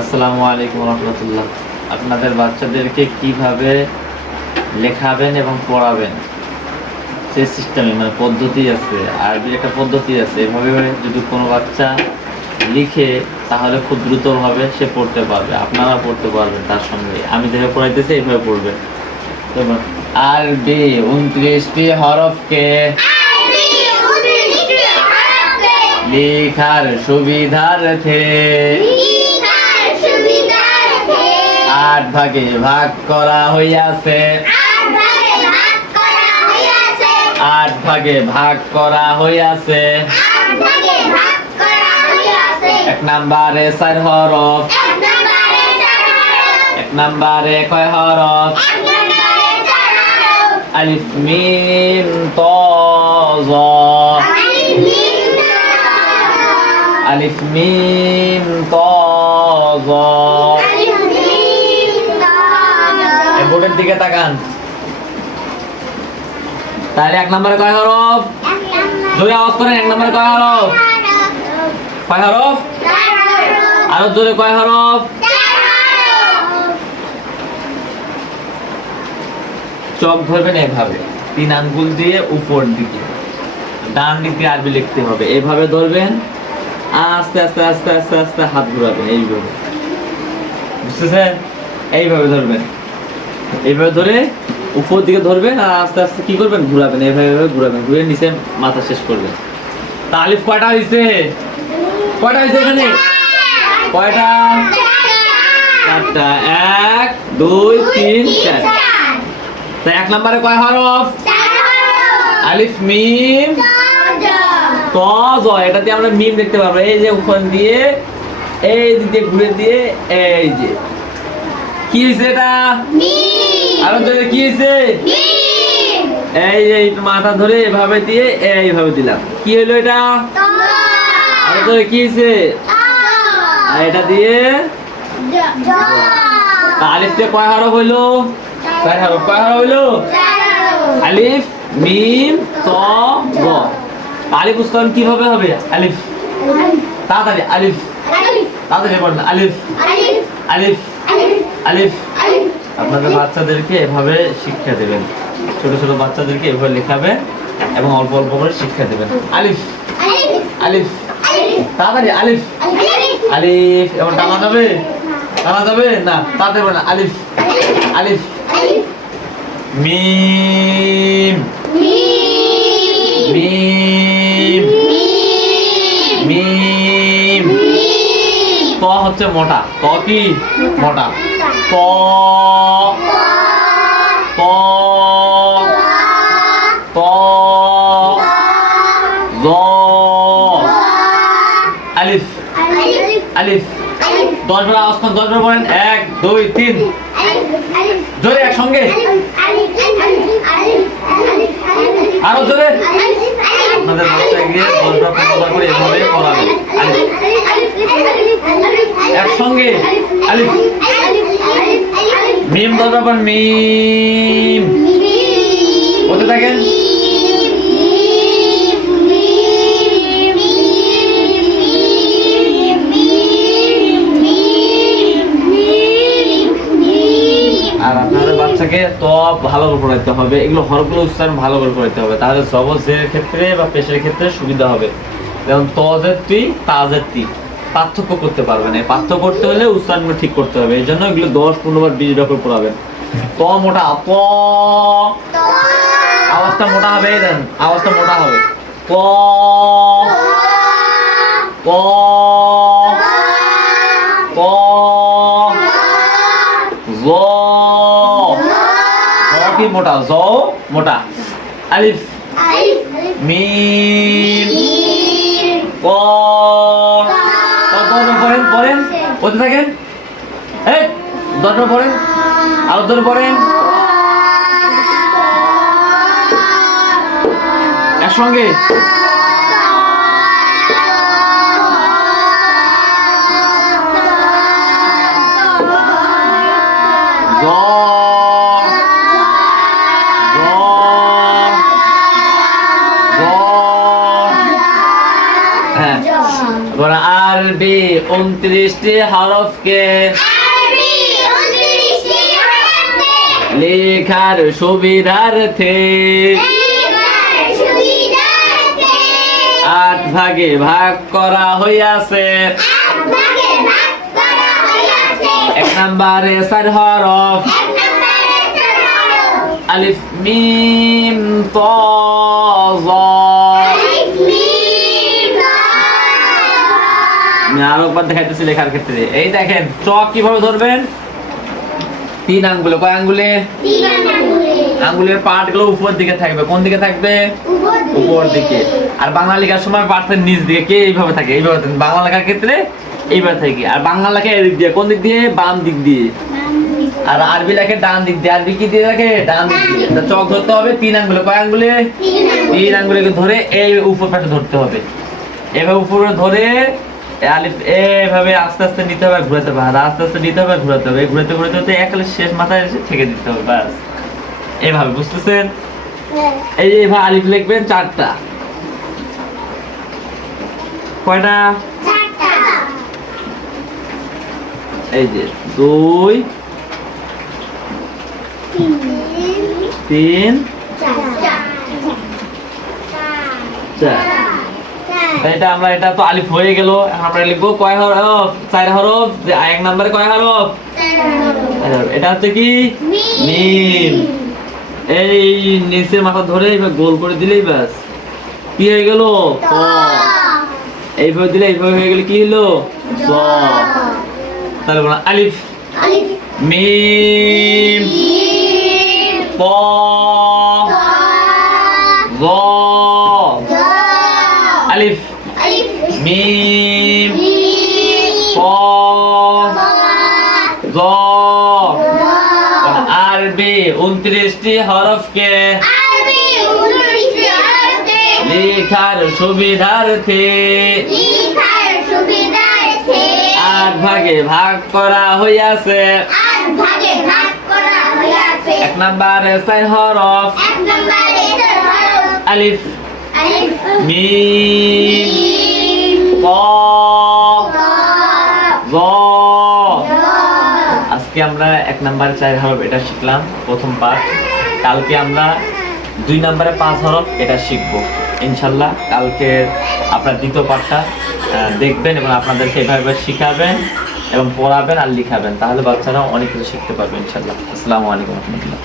আসসালামু আলাইকুম রহমতুল্লাহ। আপনাদের বাচ্চাদেরকে কীভাবে লেখাবেন এবং পড়াবেন? সে সিস্টেমে মানে পদ্ধতি আছে আরবির একটা পদ্ধতি আছে। এভাবে যদি কোনো বাচ্চা লিখে তাহলে খুব দ্রুতভাবে সে পড়তে পারবে। আপনারা পড়তে পারবেন তার সঙ্গে। আমি যেভাবে পড়াইতেছি এইভাবে যেমন আরবি উনত্রিশটি হরফকে লেখার সুবিধার্থে ভাগে ভাগ করা হইয়াছে। আট ভাগে ভাগ করা হইয়াছে। এক নাম্বারে চার হরফ। এক নাম্বারে কয় হরফ? আলিফ মিম ত। আলিফ মিম তাকান তাহলে এক নম্বরে কয় হরফ? জোরে আওয়াজ করেন, এক নম্বরে কয় হরফ? কয় হরফ? আরও জোরে কয় হরফ? চক ধরবেন এভাবে। তিন আঙ্গুল দিয়ে উপর দিকে। ডান দিক আরবি লিখতে হবে। এভাবে ধরবেন। আস্তে আস্তে আস্তে আস্তে আস্তে হাত ঘুরাবেন। এইভাবে। বুঝতেছেন? এইভাবে ধরবেন। এইভাবে ধরে উপর দিকে ধরবেন আর আস্তে আস্তে কি করবেন? ঘুরাবেন। এইভাবে ঘুরাবেন। ঘুরে নিচে মাথা শেষ করবেন। তা আলিফ, কয়টা হয়েছে কয়টা হয়েছে এখানে? কয়টা? চারটা। এক, দুই, তিন, চার। তা এক নম্বরে কয় হরফ? আলিফ, মিম। ক এটা দিয়ে আমরা মিম দেখতে পাবো এই যে ওখান দিয়ে, এই দিকে ঘুরে দিয়ে, এই যে। কি হয়েছে এটা? আরও ধরে কি হয়েছে এই যে এই মাথা ধরে এভাবে দিয়ে এইভাবে দিলাম। কি হলো এটা? আরও ধরে কি হয়েছে আর এটা দিয়ে? আলিফ দিয়ে কয় হরফ হইল? চার হরফ। কয় হরফ হইল? আলিফ মিম ত গ। আলিফ উচ্চারণ কীভাবে হবে? আলিফ। তাড়াতাড়ি আলিফ। তাড়াতাড়ি পড়েন আলিফ। আলিফ। আলিফ আপনাদের বাচ্চাদেরকে এভাবে শিক্ষা দেবেন। ছোট ছোট বাচ্চাদেরকে এভাবে লেখাবেন এবং অল্প অল্প করে শিক্ষা দেবেন। আলিফ আলিফ। তাড়াতাড়ি আলিফ। আলিফ। এবার টানা যাবে? টানা যাবে? না তাড়াতাড়ি বলেন আলিফ। আলিফ। মিম। মিম। মিম। ত হচ্ছে মোটা। ত কি? মোটা। ত ত ত জ আলিফ। আলিফ। দশ বার আওয়াজ করেন, দশ বার বলেন। এক দুই তিন। জোরে একসঙ্গে। আরও জোরে। আপনাদের বাচ্চা গিয়ে দশ বার পনেরো বার করে এভাবে পড়াবেন আলিফ একসঙ্গে? মিম দশ মিম। বলতে থাকেন? আর আপনাদের বাচ্চাকে তো ভালো করে পড়াইতে হবে। এগুলো হরফগুলো উচ্চারণ ভালো করে পড়াইতে হবে। তাহলে জবজের ক্ষেত্রে বা পেশের ক্ষেত্রে সুবিধা হবে। যেমন তজের তুই তাজের তুই পার্থক্য করতে পারবেন এই পার্থক্য করতে হলে উচ্চারণগুলো ঠিক করতে হবে। এই জন্য এগুলো দশ পনেরো বার বিশ বার পড়াবেন। ত মোটা ত। আওয়াজটা মোটা হবে দেন আওয়াজটা মোটা হবে। ক ক ক জ। জ। কি মোটা? জ মোটা। আলিফ। মিম পড়েন বলতে থাকেন? এই দরবার পড়েন আরও পড়েন। একসঙ্গে। হ্যাঁ। এবার আর আরবি উনত্রিশটি হরফকে। লেখার সুবিধার্থে আট ভাগে ভাগ করা হইয়াছে। এক নম্বরে নম্বরে হরফ। আলিফ মিম ত আমি আরও একবার দেখাইতেছি লেখার ক্ষেত্রে। এই দেখেন চক কীভাবে ধরবেন? তিন আঙ্গুলে। কয় আঙ্গুলে? আঙ্গুলের পার্টগুলো উপর দিকে থাকবে। কোন দিকে থাকবে? উপর দিকে। আর বাংলা লেখার সময় পার্টের নিচ দিকে কে এইভাবে থাকে? এইভাবে বাংলা লেখার ক্ষেত্রে এইভাবে থাকে আর বাংলা লেখা এদিক দিয়ে। কোন দিক দিয়ে? বাম দিক দিয়ে। আর আরবি লেখে ডান দিক দিয়ে। আরবি কি দিয়ে রাখে ডান দিক দিয়ে। চক ধরতে হবে তিন আঙ্গুলে। কয় আঙ্গুলে। তিন আঙ্গুলে। ধরে এই উপর পাশে ধরতে হবে। এভাবে উপরে ধরে আলিফ এভাবে আস্তে আস্তে নিতে হবে ঘুরাতে হবে। আস্তে আস্তে নিতে হবে ঘুরাতে হবে। ঘুরাতে ঘুরাতে ঘুরাতে একালে শেষ মাথায় এসে ঠেকে দিতে হবে ব্যাস। এভাবে বুঝতেছেন? হ্যাঁ। এই যে এভাবে আলিফ লিখবেন চারটা। কয়টা? এই যে দুই তিন, তিন চার। এটা আমরা এটা তো আলিফ হয়ে গেল। এখন আমরা লিখব কয় হরফ চার হরফ এক নম্বরে কয় হরফ। এটা হচ্ছে কি? মিম। এই নিচের মাথা ধরে এইভাবে গোল করে দিলেই ব্যাস। কি হয়ে গেল? এইভাবে দিলে এইভাবে হয়ে গেলে কি হলো? তাহলে বলো আলিফ। মিম। মিম, ক ক, জ জ। আলিফ আলিফ, মিম জ জ। আরবি উনত্রিশটি হরফকে লেখার সুবিধার্থে আট ভাগে ভাগ করা হইয়াছে। এক নম্বরে চার হরফ। আলিফ আলিফ, মিম। আজকে আমরা এক নম্বরে চার হরফ এটা শিখলাম প্রথম পাঠ। কালকে আমরা দুই নাম্বারে পাঁচ হরফ এটা শিখব। ইনশাল্লাহ কালকে আপনার দ্বিতীয় পাঠটা দেখবেন এবং আপনাদেরকে এভাবে শিখাবেন এবং পড়াবেন আর লিখাবেন। তাহলে বাচ্চারা অনেক কিছু শিখতে পারবে ইনশাল্লাহ। আসসালামু আলাইকুম রহমতুল্লাহ।